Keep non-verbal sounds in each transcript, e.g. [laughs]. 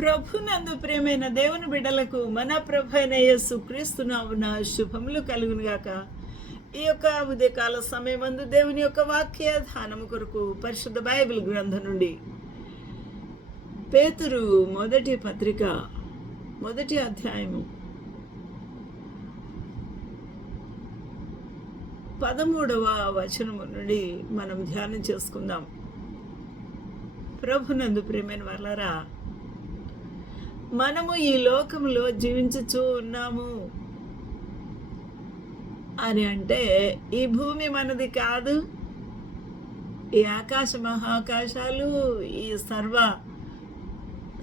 ప్రభునందు ప్రేమైన దేవుని బిడ్డలకు మన ప్రభు అయిన యేసు క్రీస్తునామున శుభములు కలుగును గాక. ఈ యొక్క ఉదయకాల సమయమందు దేవుని యొక్క వాక్య ధ్యానము కొరకు పరిశుద్ధ బైబిల్ గ్రంథం నుండి పేతురు మొదటి పత్రిక మొదటి అధ్యాయము పదమూడవ వచనము నుండి మనం ధ్యానం చేసుకుందాం. ప్రభునందు ప్రేమైన వాళ్ళరా మనము ఈ లోకంలో జీవించుచూ ఉన్నాము. అని అంటే ఈ భూమి మనది కాదు. ఈ ఆకాశ మహాకాశాలు ఈ సర్వ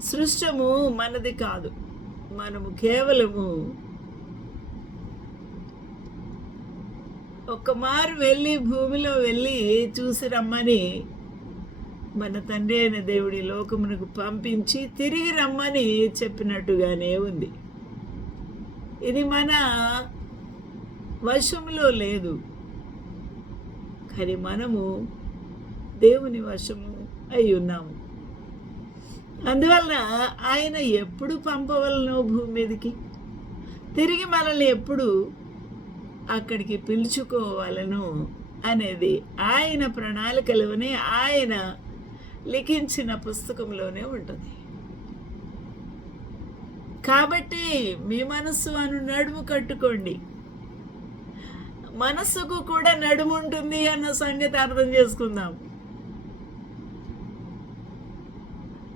సృష్టము మనది కాదు. మనము కేవలము ఒక్క మారు వెళ్ళి భూమిలో వెళ్ళి చూసి రమ్మని మన తండ్రి అయిన దేవుడి లోకమునకు పంపించి తిరిగి రమ్మని చెప్పినట్టుగానే ఉంది. ఇది మన వశంలో లేదు. కానీ మనము దేవుని వశము అయి ఉన్నాము. అందువల్ల ఆయన ఎప్పుడు పంపవలను భూమి మీదకి? తిరిగి మనల్ని ఎప్పుడు అక్కడికి పిలుచుకోవాలను అనేది ఆయన ప్రణాళికలోనే ఆయన లిఖించిన పుస్తకంలోనే ఉంటుంది. కాబట్టి మీ మనస్సు అను నడుము కట్టుకోండి. మనస్సుకు కూడా నడుము ఉంటుంది అన్న సంగతి అర్థం చేసుకుందాం.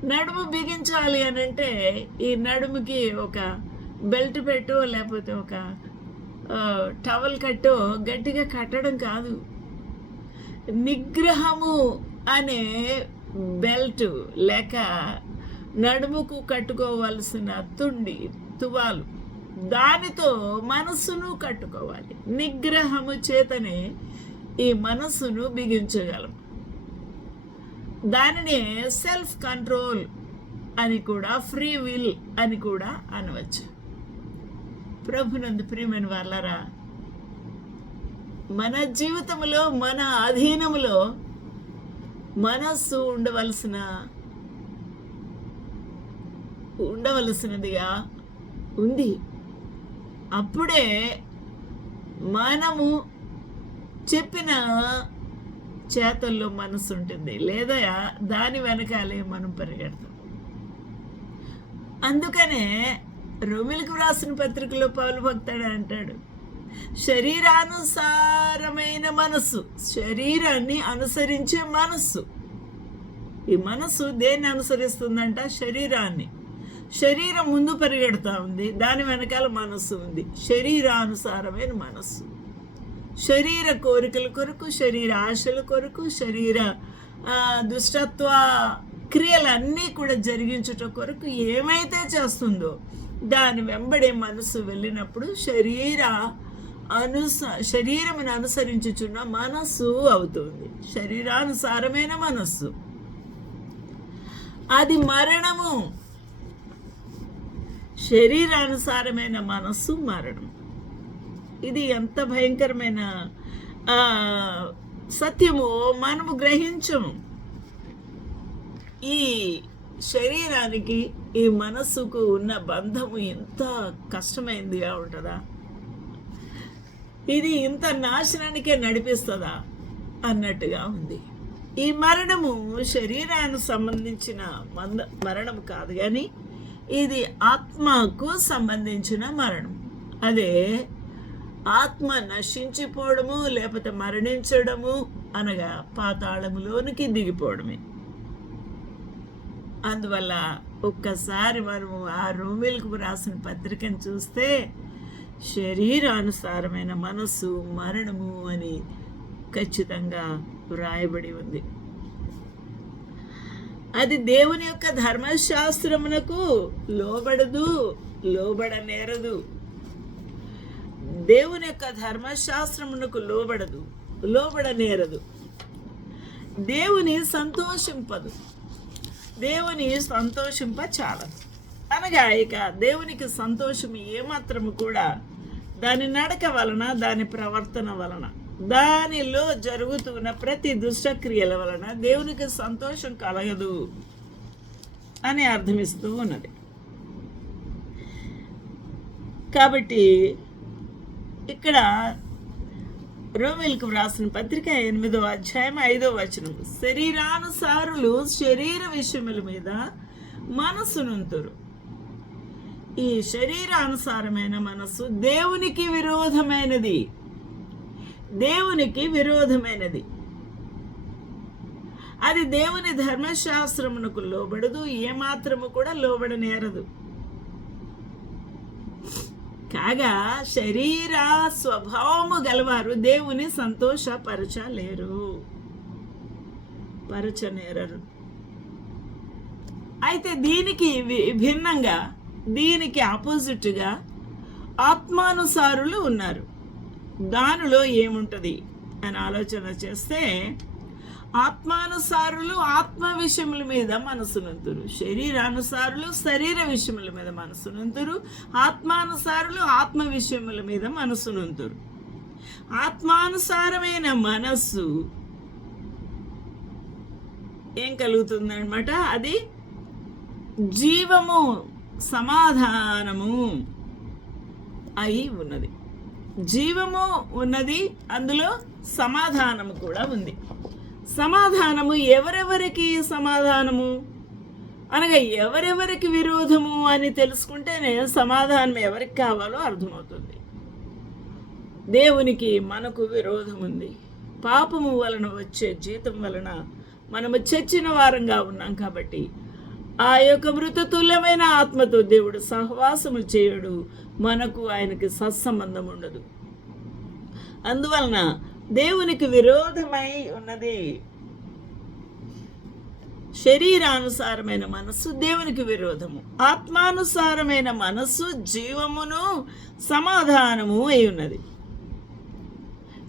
నడుము బిగించాలి అని అంటే ఈ నడుముకి ఒక బెల్ట్ పెట్టు లేకపోతే ఒక టవల్ కట్టో గట్టిగా కట్టడం కాదు. నిగ్రహము అనే బెల్ట్ లేక నడుముకు కట్టుకోవలసిన తుండి తువాలు. దానితో మనస్సును కట్టుకోవాలి. నిగ్రహము చేతనే ఈ మనస్సును బిగించగలం. దానినే సెల్ఫ్ కంట్రోల్ అని కూడా ఫ్రీ విల్ అని కూడా అనవచ్చు. ప్రభునందు ప్రియమైన వాళ్ళరా మన జీవితంలో మన అధీనములో మనస్సు ఉండవలసిన ఉండవలసినదిగా ఉంది. అప్పుడే మనము చెప్పిన చేతల్లో మనసు ఉంటుంది. లేదా దాని వెనకాలే మనం పరిగెడతాం. అందుకనే రొమిలకు వ్రాసిన పత్రికలో పౌలు భక్తాడు అంటాడు. శరీరానుసారమైన మనస్సు. శరీరాన్ని అనుసరించే మనస్సు. ఈ మనస్సు దేన్ని అనుసరిస్తుందంట? శరీరాన్ని. శరీరం ముందు పరిగెడుతూ ఉంది. దాని వెనకాల మనస్సు ఉంది. శరీరానుసారమైన మనస్సు. శరీర కోరికల కొరకు శరీర ఆశల కొరకు శరీర దుష్టత్వ క్రియలన్నీ కూడా జరిగించుట కొరకు ఏమైతే చేస్తుందో దాని వెంబడే మనసు వెళ్ళినప్పుడు శరీర అనుస శరీరమును అనుసరించుచున్న మనస్సు అవుతుంది. శరీరానుసారమైన మనస్సు. అది మరణము. శరీరానుసారమైన మనస్సు మరణం. ఇది ఎంత భయంకరమైన సత్యము మనము గ్రహించము. ఈ శరీరానికి ఈ మనస్సుకు ఉన్న బంధము ఎంత కష్టమైందిగా ఉంటుందా? ఇది ఇంత నాశనానికే నడిపిస్తుందా? అన్నట్టుగా ఉంది. ఈ మరణము శరీరానికి సంబంధించిన మంద మరణం కాదు కానీ ఇది ఆత్మకు సంబంధించిన మరణం. అదే ఆత్మ నశించిపోవడము లేకపోతే మరణించడము అనగా పాతాళములోనికి దిగిపోవడమే. అందువల్ల ఒక్కసారి మనము ఆ రోమిల్కు రాసిన పత్రికను చూస్తే శరీరానుసారమైన మనస్సు మరణము అని ఖచ్చితంగా వ్రాయబడి ఉంది. అది దేవుని యొక్క ధర్మశాస్త్రమునకు లోబడదు లోబడనేరదు. దేవుని యొక్క ధర్మశాస్త్రమునకు లోబడదు లోబడ నేరదు దేవుని సంతోషింపదు దేవుని సంతోషింప చాలదు అనగా ఇక దేవునికి సంతోషం ఏమాత్రము కూడా దాని నడక వలన దాని ప్రవర్తన వలన దానిలో జరుగుతున్న ప్రతి దుష్టక్రియల వలన దేవునికి సంతోషం కలగదు అని అర్థమిస్తూ ఉన్నది. కాబట్టి ఇక్కడ రోమిల్కు వ్రాసిన పత్రిక ఎనిమిదో అధ్యాయం ఐదో వచనం శరీరానుసారులు శరీర విషయముల మీద మనసునుంతురు ఈ శరీరానుసారమైన మనస్సు దేవునికి విరోధమైనది. దేవునికి విరోధమైనది. అది దేవుని ధర్మశాస్త్రమునకు లోబడదు ఏమాత్రము కూడా లోబడనేరదు. కాగా శరీర స్వభావము గలవారు దేవుని సంతోషపరచలేరు. పరచనేరరు. అయితే దీనికి భిన్నంగా దీనికి ఆపోజిట్గా ఆత్మానుసారులు ఉన్నారు. దానిలో ఏముంటుంది? అని ఆలోచన చేస్తే ఆత్మానుసారులు ఆత్మ విషయముల మీద మనసునంతురు శరీరానుసారులు శరీర విషయముల మీద మనసునంతురు ఆత్మానుసారులు ఆత్మ విషయముల మీద మనసునంతురు ఆత్మానుసారమైన మనస్సు ఏం కలుగుతుందనమాట అది జీవము సమాధానము అయి ఉన్నది. జీవము ఉన్నది అందులో సమాధానము కూడా ఉంది. సమాధానము ఎవరెవరికి సమాధానము? అనగా ఎవరెవరికి విరోధము అని తెలుసుకుంటేనే సమాధానం ఎవరికి కావాలో అర్థమవుతుంది. దేవునికి మనకు విరోధం ఉంది. పాపము వలన వచ్చే జీతం వలన మనము చచ్చిన వారంగా ఉన్నాం కాబట్టి ఆ యొక్క మృతతుల్యమైన ఆత్మతో దేవుడు సహవాసము చేయడు. మనకు ఆయనకి సత్సంబంధం ఉండదు. అందువలన దేవునికి విరోధమై ఉన్నది. శరీరానుసారమైన మనస్సు దేవునికి విరోధము. ఆత్మానుసారమైన మనస్సు జీవమును సమాధానము అయి ఉన్నది.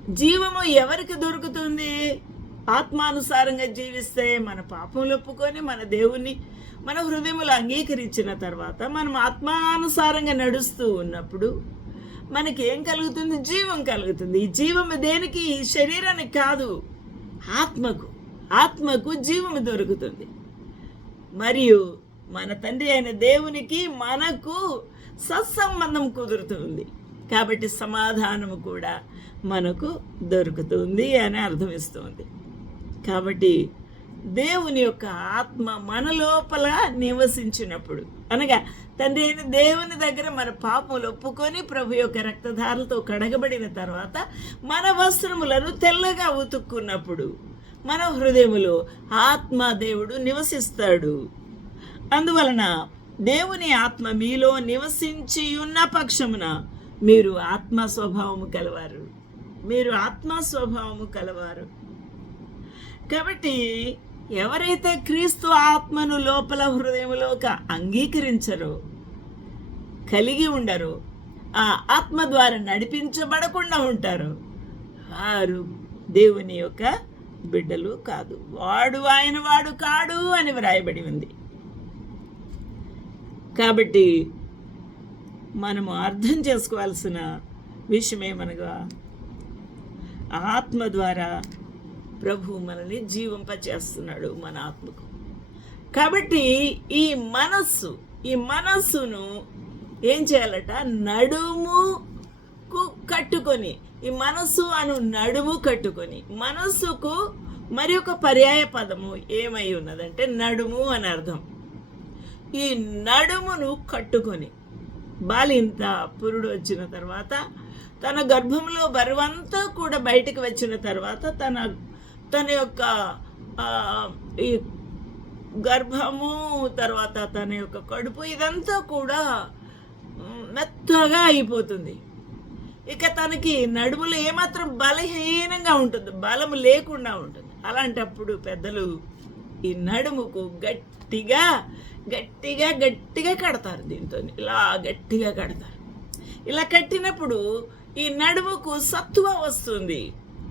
జీవము ఎవరికి దొరుకుతుంది? ఆత్మానుసారంగా జీవిస్తే మన పాపములు ఒప్పుకొని మన దేవుని మన హృదయములు అంగీకరించిన తర్వాత మనం ఆత్మానుసారంగా నడుస్తూ ఉన్నప్పుడు మనకి ఏం కలుగుతుంది? జీవం కలుగుతుంది. ఈ జీవము దేనికి? ఈ శరీరానికి కాదు. ఆత్మకు. ఆత్మకు జీవము దొరుకుతుంది. మరియు మన తండ్రి అయిన దేవునికి మనకు సత్సంబంధం కుదురుతుంది. కాబట్టి సమాధానము కూడా మనకు దొరుకుతుంది అని అర్థమిస్తుంది కాబట్టి దేవుని యొక్క ఆత్మ మన లోపల నివసించినప్పుడు. అనగా తండ్రి అయిన దేవుని దగ్గర మన పాపములు ఒప్పుకొని ప్రభు యొక్క రక్తధారలతో కడగబడిన తర్వాత మన వస్త్రములను తెల్లగా ఉతుక్కున్నప్పుడు మన హృదయములో ఆత్మ దేవుడు నివసిస్తాడు. అందువలన దేవుని ఆత్మ మీలో నివసించి ఉన్న పక్షమున మీరు ఆత్మ స్వభావము కలవారు. మీరు ఆత్మ స్వభావము కలవారు. కాబట్టి ఎవరైతే క్రీస్తు ఆత్మను లోపల హృదయములోకి అంగీకరించరో కలిగి ఉండరో ఆ ఆత్మ ద్వారా నడిపించబడకుండా ఉంటారు వారు దేవుని యొక్క బిడ్డలు కాదు. వాడు ఆయన వాడు కాడు అని వ్రాయబడి ఉంది. కాబట్టి మనము అర్థం చేసుకోవాల్సిన విషయం ఏమనగా ఆత్మ ద్వారా ప్రభు మనల్ని జీవింపచేస్తున్నాడు మన ఆత్మకు. కాబట్టి ఈ మనస్సు ఈ మనస్సును ఏం చేయాలట? నడుముకు కట్టుకొని ఈ మనస్సు అను నడుము కట్టుకొని మనస్సుకు మరి ఒక పర్యాయ పదము ఏమై ఉన్నదంటే నడుము అని అర్థం. ఈ నడుమును కట్టుకొని బాలింత పురుడు వచ్చిన తర్వాత తన గర్భంలో బరువంతా కూడా బయటికి వచ్చిన తర్వాత తన తన యొక్క ఈ గర్భము తర్వాత తన యొక్క కడుపు ఇదంతా కూడా మెత్తగా అయిపోతుంది. ఇక తనకి నడుములో ఏమాత్రం బలహీనంగా ఉంటుంది బలం లేకుండా ఉంటుంది. అలాంటప్పుడు పెద్దలు ఈ నడుముకు గట్టిగా గట్టిగా గట్టిగా కడతారు దీంతో ఇలా గట్టిగా కడతారు. ఇలా కట్టినప్పుడు ఈ నడుముకు సత్తువ వస్తుంది.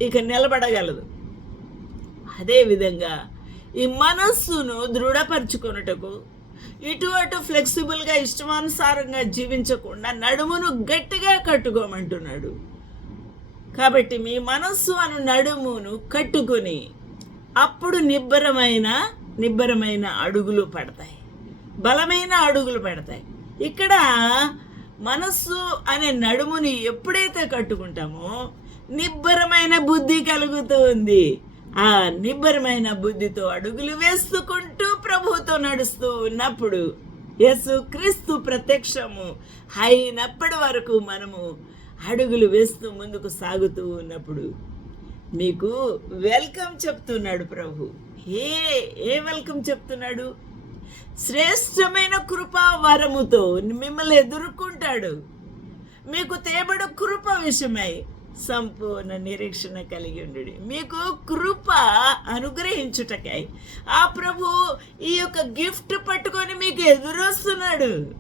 ఇక నిలబడగలదు. అదేవిధంగా ఈ మనస్సును దృఢపరచుకొనుటకు ఇటు అటు ఫ్లెక్సిబుల్గా ఇష్టమానుసారంగా జీవించకుండా నడుమును గట్టిగా కట్టుకోమంటున్నాడు. కాబట్టి మీ మనస్సు అను నడుమును కట్టుకొని అప్పుడు నిబ్బరమైన నిబ్బరమైన అడుగులు పడతాయి. బలమైన అడుగులు పడతాయి. ఇక్కడ మనస్సు అనే నడుముని ఎప్పుడైతే కట్టుకుంటామో నిబ్బరమైన బుద్ధి కలుగుతూ ఉంది ఆ నిబ్బరమైన బుద్ధితో అడుగులు వేసుకుంటూ ప్రభువుతో నడుస్తూ ఉన్నప్పుడు యేసు క్రీస్తు ప్రత్యక్షము అయినప్పటి వరకు మనము అడుగులు వేస్తూ ముందుకు సాగుతూ ఉన్నప్పుడు మీకు వెల్కమ్ చెప్తున్నాడు ప్రభు. ఏ ఏ వెల్కమ్ చెప్తున్నాడు? శ్రేష్టమైన కృపా వరముతో మిమ్మల్ని ఎదుర్కొంటాడు. మీకు తేబడు కృప విషయమై సంపూర్ణ నిరీక్షణ కలిగి ఉండు మీకు కృప అనుగ్రహించుటకై ఆ ప్రభు ఈ యొక్క గిఫ్ట్ పట్టుకొని మీకు ఎదురొస్తున్నాడు.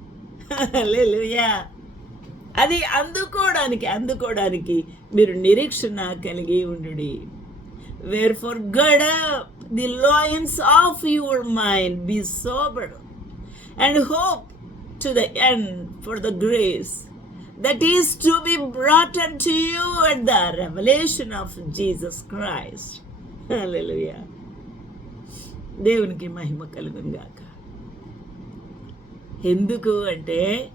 లేలుయా అది అందుకోవడానికి అందుకోవడానికి మీరు నిరీక్షణ కలిగి ఉండు wear for God the loins of your mind be sober and hope to the end for the grace that is to be brought unto you at the revelation of Jesus Christ. Hallelujah. దేవునికి మహిమ కలుగుగాక ఎందుకు అంటే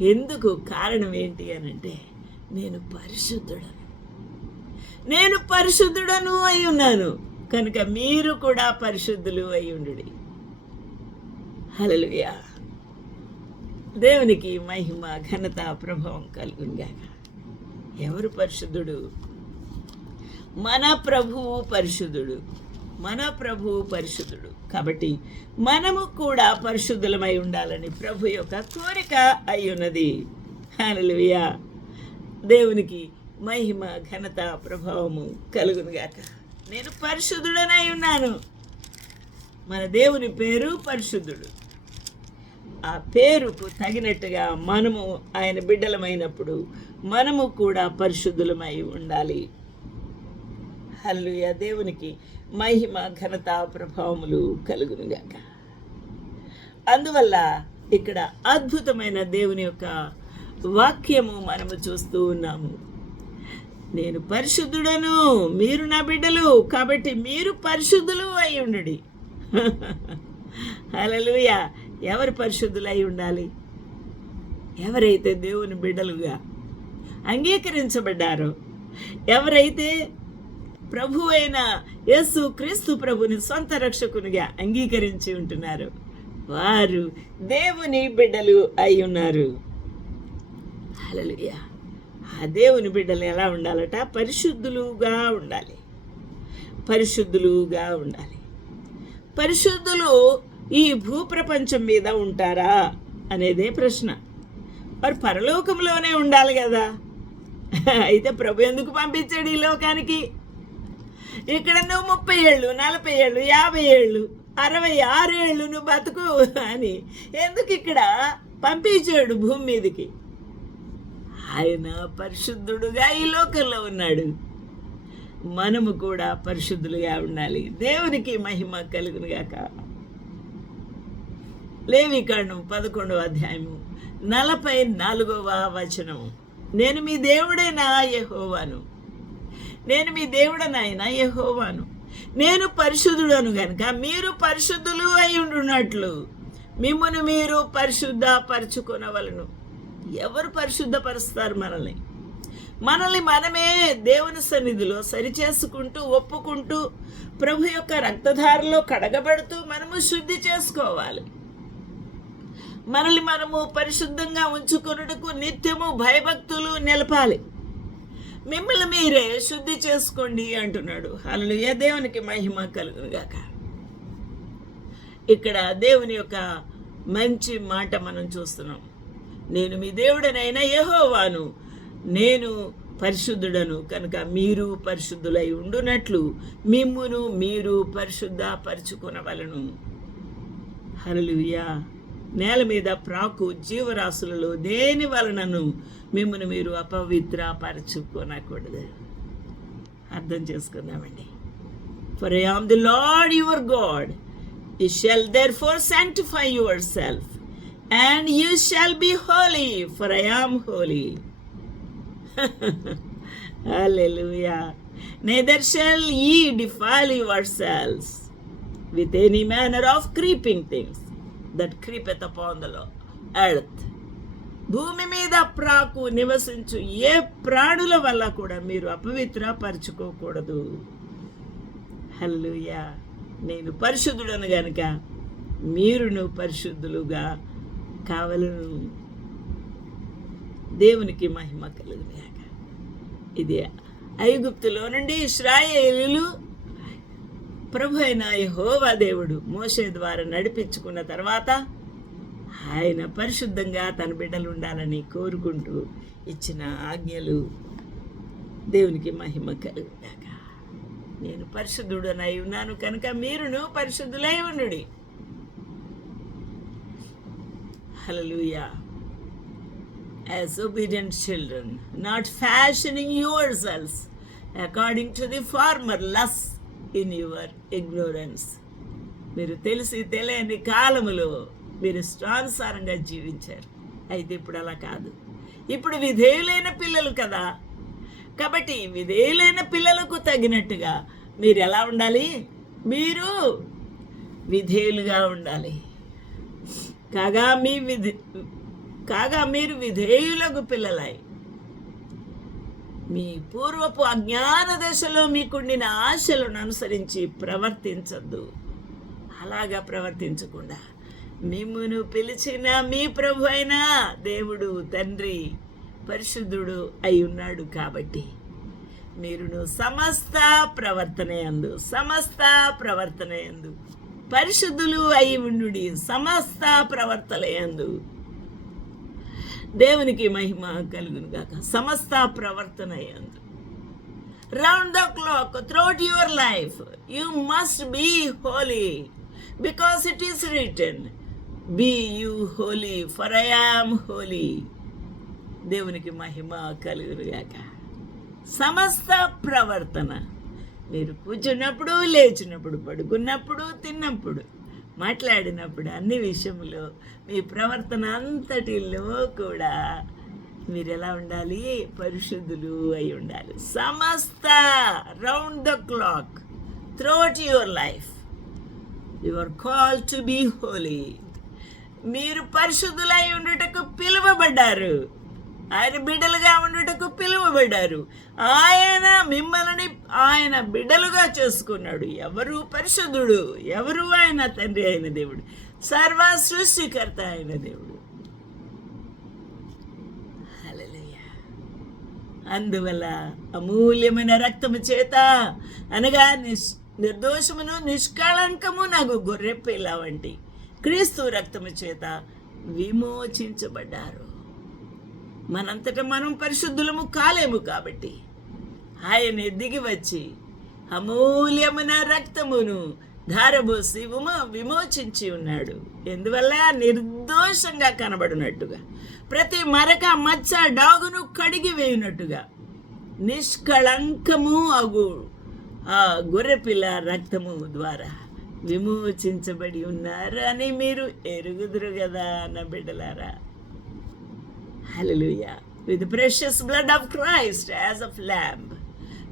ఎందుకు కారణం ఏంటి అని అంటే నేను పరిశుద్ధుడను. నేను పరిశుద్ధుడను అయి ఉన్నాను. కనుక మీరు కూడా పరిశుద్ధులు అయి ఉండు హలలుయా దేవునికి మహిమ ఘనత ప్రభావం కలుగుగాక ఎవరు పరిశుద్ధుడు? మన ప్రభువు పరిశుద్ధుడు. మన ప్రభువు పరిశుద్ధుడు. కాబట్టి మనము కూడా పరిశుద్ధులమై ఉండాలని ప్రభు యొక్క కోరిక అయి ఉన్నది హల్లెలూయా. దేవునికి మహిమ ఘనత ప్రభావము కలుగునుగాక నేను పరిశుద్ధుడనై ఉన్నాను. మన దేవుని పేరు పరిశుద్ధుడు. ఆ పేరుకు తగినట్టుగా మనము ఆయన బిడ్డలమైనప్పుడు మనము కూడా పరిశుద్ధులమై ఉండాలి. హల్లుయ దేవునికి మహిమ ఘనత ప్రభావములు కలుగునుగాక. అందువల్ల ఇక్కడ అద్భుతమైన దేవుని యొక్క వాక్యము మనము చూస్తూ ఉన్నాము. నేను పరిశుద్ధుడను మీరు నా బిడ్డలు కాబట్టి మీరు పరిశుద్ధులు అయి ఉండు [laughs] హల్లెలూయా. ఎవరు పరిశుద్ధులై ఉండాలి? ఎవరైతే దేవుని బిడ్డలుగా అంగీకరించబడ్డారో ఎవరైతే ప్రభు అయిన యేసు క్రీస్తు ప్రభుని సొంత రక్షకునిగా అంగీకరించి ఉంటున్నారు వారు దేవుని బిడ్డలు అయి ఉన్నారు. హల్లెలూయా. ఆ దేవుని బిడ్డలు ఎలా ఉండాలట? పరిశుద్ధులుగా ఉండాలి. పరిశుద్ధులుగా ఉండాలి. పరిశుద్ధులు ఈ భూప్రపంచం మీద ఉంటారా అనేదే ప్రశ్న. మరి పరలోకంలోనే ఉండాలి కదా. అయితే ప్రభు ఎందుకు పంపించాడు ఈ లోకానికి? ఇక్కడ నువ్వు ముప్పై ఏళ్ళు నలభై ఏళ్ళు యాభై ఏళ్ళు అరవై ఆరు ఏళ్ళు నువ్వు బతుకు అని ఎందుకు ఇక్కడ పంపించాడు భూమి మీదకి? ఆయన పరిశుద్ధుడుగా ఈ లోకంలో ఉన్నాడు. మనము కూడా పరిశుద్ధులుగా ఉండాలి. దేవునికి మహిమ కలుగునుగాక. లేవికాండం పదకొండవ అధ్యాయము నలభై నాలుగవ వచనం నేను మీ దేవుడైన యహోవాను. నేను మీ దేవుడనైన యహోవాను. నేను పరిశుద్ధుడను గనుక మీరు పరిశుద్ధులు అయి ఉండున్నట్లు మిమ్మల్ని మీరు పరిశుద్ధ పరుచుకొనవలను ఎవరు పరిశుద్ధపరుస్తారు మనల్ని? మనల్ని మనమే దేవుని సన్నిధిలో సరిచేసుకుంటూ ఒప్పుకుంటూ ప్రభు యొక్క రక్తధారలో కడగబడుతూ మనము శుద్ధి చేసుకోవాలి. మనల్ని మనము పరిశుద్ధంగా ఉంచుకొనుటకు నిత్యము భయభక్తులు నిలపాలి. మిమ్మల్ని మీరే శుద్ధి చేసుకోండి అంటున్నాడు. హల్లెలూయా. దేవునికి మహిమ కలుగునుగాక. ఇక్కడ దేవుని యొక్క మంచి మాట మనం చూస్తున్నాం. నేను మీ దేవుడనైనా యహోవాను నేను పరిశుద్ధుడను కనుక మీరు పరిశుద్ధులై ఉండునట్లు మిమ్మును మీరు పరిశుద్ధ పరుచుకునవలను హరలుయా నేల మీద ప్రాకు జీవరాశులలో దేని వలనను మిమ్మల్ని మీరు అపవిత్ర పరచుకోనకూడదు అర్థం చేసుకుందామండి. For I am the Lord your God you shall therefore sanctify yourself and you shall be holy for I am holy Hallelujah. Neither shall ye defile yourselves with any manner of creeping things, that creepeth upon the earth భూమి మీద ప్రాకు నివసించు ఏ ప్రాణుల వల్ల కూడా మీరు అపవిత్ర పరుచుకోకూడదు హల్లుయా నేను పరిశుద్ధుడను గనుక మీరును పరిశుద్ధులుగా కావలను. దేవునికి మహిమ కలుగునాక ఇది ఐగుప్తులో నుండి ఇస్రాయేలు ప్రభు అయిన యహోవా దేవుడు మోసే ద్వారా నడిపించుకున్న తర్వాత ఆయన పరిశుద్ధంగా తన బిడ్డలు ఉండాలని కోరుకుంటూ ఇచ్చిన ఆజ్ఞలు దేవునికి మహిమ కలుగుగాక నేను పరిశుద్ధుడనై ఉన్నాను కనుక మీరును పరిశుద్ధులై ఉండుడి. As obedient children not fashioning yourselves according to the former lusts in your ignorance మీరు తెలిసి తెలియని కాలములో మీరు ఇష్టానుసారంగా జీవించారు. అయితే ఇప్పుడు అలా కాదు. ఇప్పుడు విధేయులైన పిల్లలు కదా. కాబట్టి విధేయులైన పిల్లలకు తగినట్టుగా మీరు ఎలా ఉండాలి? మీరు విధేయులుగా ఉండాలి. కాగా మీ విధి కాగా మీరు విధేయులకు పిల్లలై మీ పూర్వపు అజ్ఞాన దశలో మీకుండిన ఆశలను అనుసరించి ప్రవర్తించద్దు. అలాగా ప్రవర్తించకుండా మిమ్మును పిలిచిన మీ ప్రభు అయిన దేవుడు తండ్రి పరిశుద్ధుడు అయి ఉన్నాడు కాబట్టి మీరును సమస్త ప్రవర్తన యందు సమస్త ప్రవర్తన యందు పరిశుద్ధులు అయి ఉండు సమస్త ప్రవర్తన యందు దేవునికి మహిమ కలుగును గాక. సమస్త ప్రవర్తన అందు round the clock throughout your life you must be holy because it is written be you holy for I am holy దేవునికి మహిమ కలుగును గాక. సమస్త ప్రవర్తన. మీరు కూర్చున్నప్పుడు లేచినప్పుడు పడుకున్నప్పుడు తిన్నప్పుడు మాట్లాడినప్పుడు అన్ని విషయంలో మీ ప్రవర్తన అంతటిలో కూడా మీరు ఎలా ఉండాలి? పరిశుద్ధులు అయి ఉండాలి. సమస్త round the clock throughout your life your call to be holy మీరు పరిశుద్ధులై ఉండుటకు పిలువబడ్డారు. ఆయన బిడ్డలుగా ఉండటకు పిలువబడ్డారు. ఆయన మిమ్మల్ని ఆయన బిడ్డలుగా చేసుకున్నాడు. ఎవరు పరిశుద్ధుడు? ఎవరు ఆయన తండ్రి అయిన దేవుడు? సర్వ సృష్టికర్త అయిన దేవుడు. అందువల్ల అమూల్యమైన రక్తము చేత అనగా నిస్ నిర్దోషమును నిష్కళంకము నాకు గొర్రె పిల్ల వంటి క్రీస్తు రక్తము చేత విమోచించబడ్డారు. మనంతట మనం పరిశుద్ధులము కాలేము కాబట్టి ఆయన దిగి వచ్చి అమూల్యమైన రక్తమును ధారబోసి విమో విమోచించి ఉన్నాడు. ఎందువల్ల? నిర్దోషంగా కనబడినట్టుగా. ప్రతి మరక మచ్చ డాగును కడిగి వేయునట్టుగా. నిష్కళంకము అగు ఆ గొర్రెపిల్ల రక్తము ద్వారా విమోచించబడి ఉన్నారు అని మీరు ఎరుగుదురు కదా నా బిడ్డలారా. Hallelujah. With the precious blood of Christ as of lamb,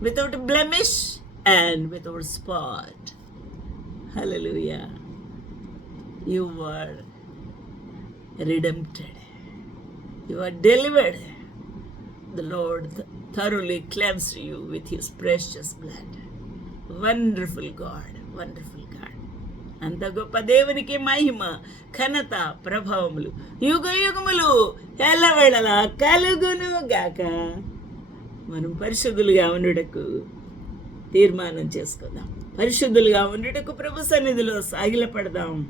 without blemish and without spot. Hallelujah. You were redempted. You are delivered. The Lord thoroughly cleansed you with his precious blood. Wonderful God, wonderful. అంత గొప్ప దేవునికి మహిమ ఘనత ప్రభావములు. యుగ యుగములు ఎల్లవేళలా కలుగును గాక మనం పరిశుద్ధులుగా ఉండుటకు తీర్మానం చేసుకుందాం. పరిశుద్ధులుగా ఉండుటకు ప్రభు సన్నిధిలో సాగిలపడదాం.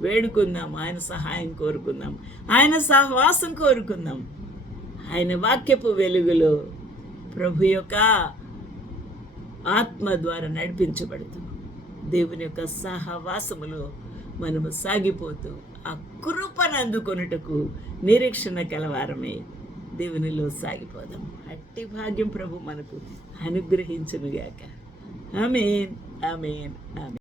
వేడుకుందాం. ఆయన సహాయం కోరుకుందాం. ఆయన సహవాసం కోరుకుందాం. ఆయన వాక్యపు వెలుగులో ప్రభు యొక్క ఆత్మ ద్వారా నడిపించబడుతుంది. దేవుని యొక్క సహవాసములో మనము సాగిపోతూ ఆ కృపను అందుకొనుటకు నిరీక్షణ కలవారమే దేవునిలో సాగిపోదాం. అట్టి భాగ్యం ప్రభు మనకు అనుగ్రహించునుగాక. ఆమెన్ ఆమెన్ ఆమె